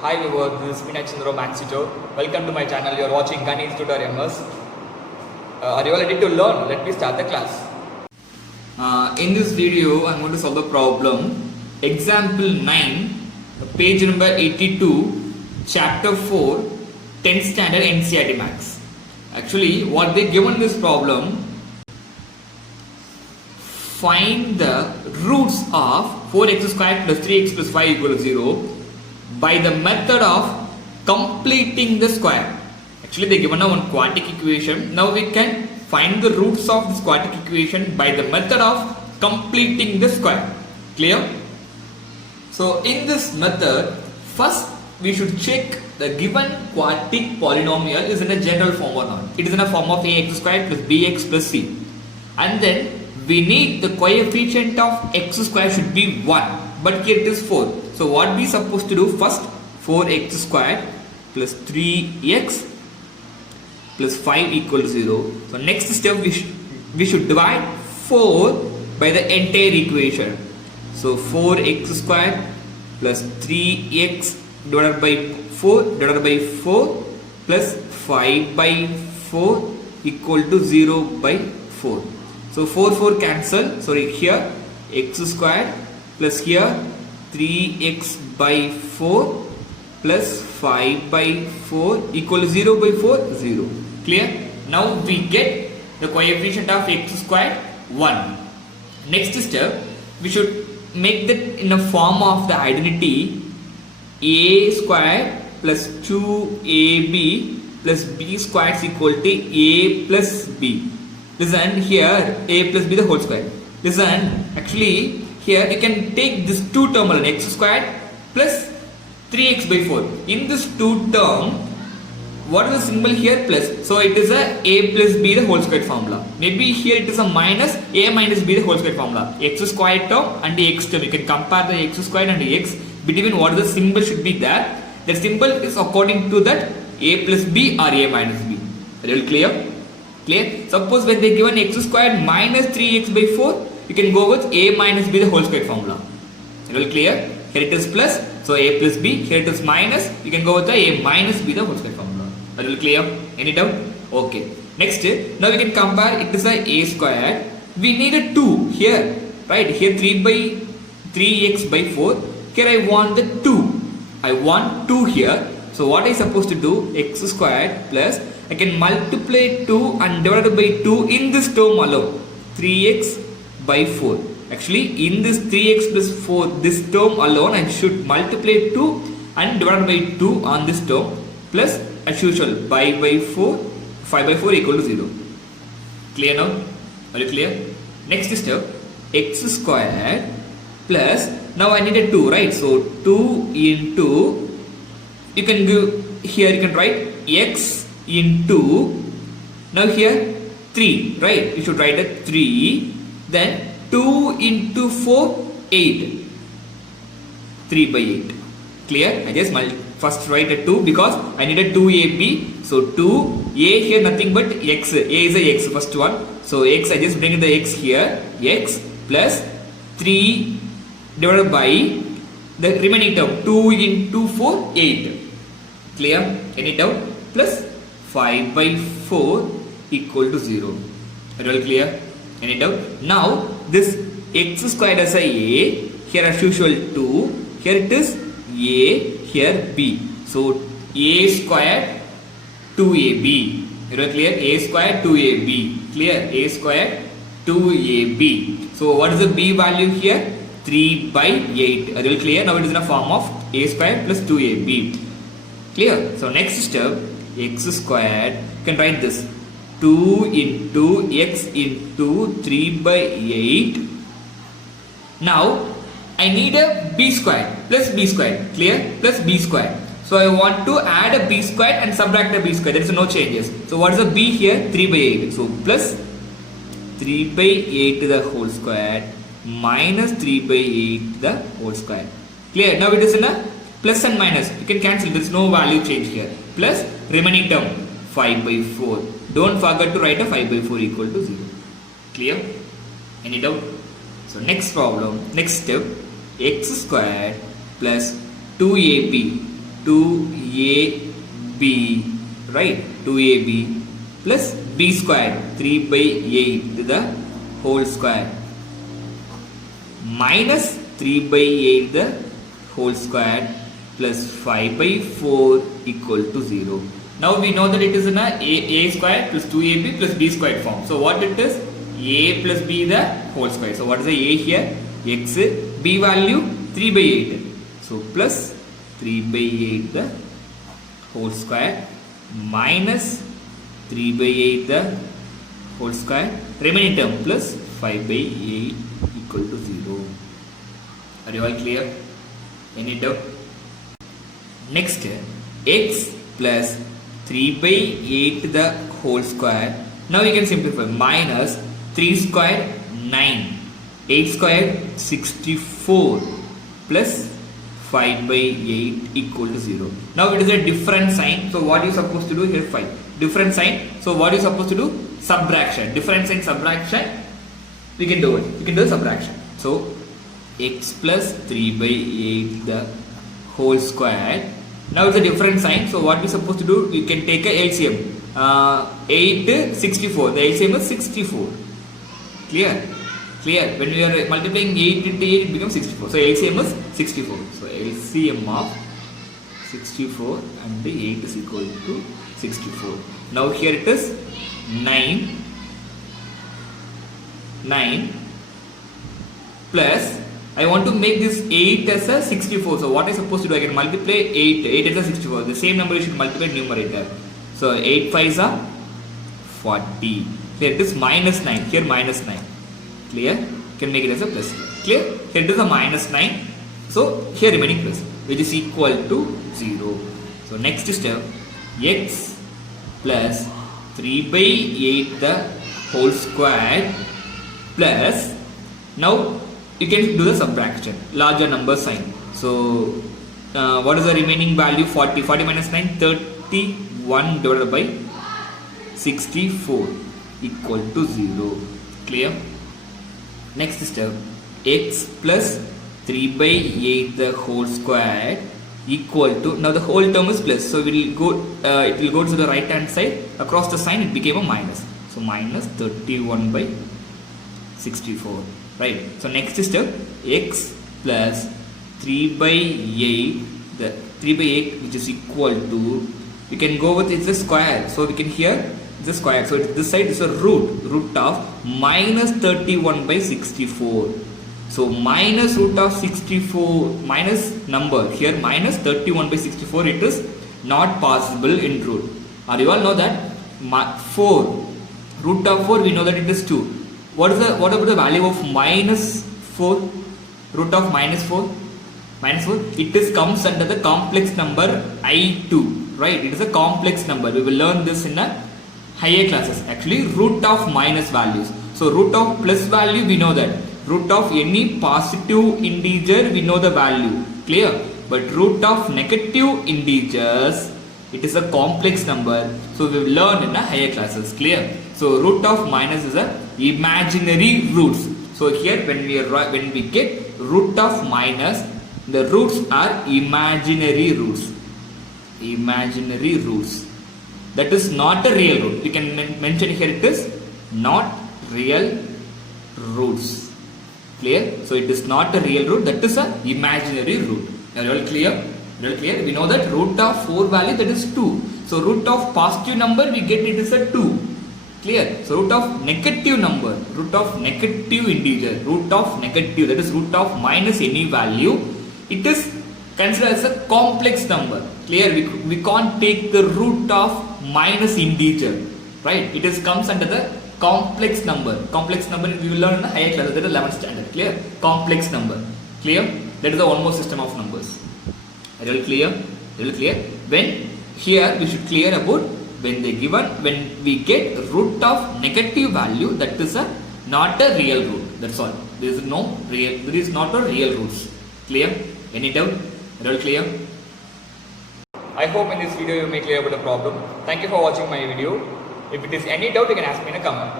Hi viewers, this is Vinay Chandra Maxito. Welcome to my channel. You are watching Ganesh Tutorials. Are you all ready to learn? Let me start the class. In this video, I am going to solve the problem. Example 9, page number 82, chapter 4, 10th standard NCERT Maths. Actually, what they given in this problem, find the roots of 4x squared plus 3x plus 5 equal to 0 by the method of completing the square. Actually, they given a one quadratic equation. Now we can find the roots of this quadratic equation by the method of completing the square. Clear? So in this method, first we should check the given quadratic polynomial is in a general form or not. It is in a form of ax squared plus bx plus c. And then we need the coefficient of x square should be 1. But here it is 4. So what we supposed to do first, 4x squared plus 3x plus 5 equal to 0. So next step we should divide 4 by the entire equation. So 4x squared plus 3x divided by 4 plus 5 by 4 equal to 0 by 4. So 4 cancel. Sorry, here x squared plus here 3x by 4 plus 5 by 4 equal to 0 by 4, 0. Clear? Now we get the coefficient of x squared 1. Next step, we should make that in a form of the identity a squared plus 2ab plus b squared is equal to a plus b. Listen here, a plus b the whole square. Listen, actually here you can take this 2 term alone, x squared plus 3x by 4. In this 2 term, what is the symbol here? Plus. So it is a plus b the whole square formula. Maybe here it is a minus a minus b the whole square formula. X squared term and the x term. You can compare the x squared and the x between what the symbol should be there. The symbol is according to that a plus b or a minus b. Real clear? Clear? Suppose when they given x squared minus 3x by 4, you can go with a minus b the whole square formula. Real clear? Here it is plus, so a plus b. Here it is minus, you can go with the a minus b the whole square formula. Real clear? Any doubt? Okay. Next, now we can compare it is a squared. We need a 2 here, right? Here 3x by 4. Here I want the 2. I want 2 here. So what I supposed to do? X squared plus, I can multiply 2 and divided by 2 in this term alone. 3x by 4. Actually, in this 3x plus 4, this term alone, I should multiply 2 and divided by 2 on this term plus, as usual, 5 by 4 equal to 0. Clear now? Are you clear? Next step, x squared plus, now I need a 2, right? So 2 into, you can give, here you can write x into, now here 3, right? You should write a 3, then 2 into 4, 8. 3 by 8. Clear? I just first write a 2 because I need a 2ab. So 2, a here nothing but x. A is a x, first one. So x, I just bring the x here. X plus 3 divided by the remaining term. 2 into 4, 8. Clear? Any doubt? Plus 5 by 4 equal to 0. Are you all clear? Any doubt? Now this x squared as a here as usual 2, here it is a, here b. So a squared 2ab. You are clear? A squared 2ab. Clear? A squared 2ab. So what is the b value here? 3 by 8. Are you clear? Now it is in a form of a squared plus 2ab. Clear? So next step, x squared, you can write this 2 into x into 3 by 8. Now I need a b squared plus b squared. Clear? Plus b squared. So I want to add a b squared and subtract a b squared. There is no changes. So what is the b here? 3 by 8. So plus 3 by 8 to the whole square minus 3 by 8 the whole square. Clear? Now it is in a plus and minus. You can cancel. There is no value change here. Plus remaining term 5 by 4. Don't forget to write a 5 by 4 equal to 0. Clear? Any doubt? So next problem, next step, x squared plus 2ab 2ab, right, 2ab plus b square 3 by 8 to the whole square minus 3 by 8 the whole square plus 5 by 4 equal to 0. Now we know that it is in a square plus 2ab plus b square form. So what it is? A plus b the whole square. So what is the a here? X, b value 3 by 8. So plus 3 by 8 the whole square minus 3 by 8 the whole square, remaining term plus 5 by 8 equal to 0. Are you all clear? Any doubt? Next, x plus 3 by 8 the whole square. Now you can simplify. Minus 3 square 9, 8 square 64 plus 5 by 8 equal to 0. Now it is a different sign. So what you supposed to do here? 5. Different sign. So what you supposed to do? Subtraction. Different sign, subtraction. We can do it. We can do subtraction. So x plus 3 by 8 the whole square. Now it's a different sign. So what we supposed to do? We can take a LCM. 8, 64. The LCM is 64. Clear? Clear? When we are multiplying 8 into 8, it becomes 64. So LCM is 64. So LCM of 64 and 8 is equal to 64. Now here it is 9 plus, I want to make this 8 as a 64. So what I supposed to do? I can multiply 8 as a 64. The same number you should multiply numerator. So 8 5s are 40. Here it is minus 9. Here minus 9. Clear? You can make it as a plus. Clear? Here it is a minus 9. So here remaining plus, which is equal to 0. So next step, x plus 3 by 8 the whole square plus, now you can do the subtraction, larger number sign. So what is the remaining value? 40. 40 minus 9, 31 divided by 64 equal to 0. Clear? Next step, x plus 3 by 8 the whole square equal to, now the whole term is plus, so it will go to the right hand side. Across the sign it became a minus. So minus 31 by 64. Right. So next step, x plus 3 by 8, the 3 by 8 which is equal to, we can go with it's a square. So we can here it's a square. So this side is a root of minus 31 by 64. So minus root of 64 minus number here minus 31 by 64. It is not possible in root. Are you all know that? 4 root of 4 we know that it is 2. What about the value of minus 4? Root of minus 4? Minus 4? It is comes under the complex number I2. Right? It is a complex number. We will learn this in a higher classes. Actually, root of minus values. So root of plus value we know that. Root of any positive integer we know the value. Clear? But root of negative integers, it is a complex number. So we will learn in a higher classes. Clear? So root of minus is a imaginary roots. So here when we get root of minus, the roots are imaginary roots. Imaginary roots. That is not a real root. You can mention here it is not real roots. Clear? So it is not a real root. That is a imaginary root. Are you all clear? Very clear? We know that root of 4 value, that is 2. So root of positive number we get it is a 2. Clear? So root of negative number, root of negative integer, root of negative, that is root of minus any value, it is considered as a complex number. Clear? We can't take the root of minus integer. Right? It is comes under the complex number. Complex number we will learn in the higher class, that is 11th standard. Clear? Complex number. Clear? That is the one more system of numbers. Are you all clear? Very clear? When here we should clear about when we get root of negative value, that is not a real root. That's all. There is not a real roots. Clear? Any doubt? Are you all clear? I hope in this video you may clear about the problem. Thank you for watching my video. If it is any doubt, you can ask me in a comment.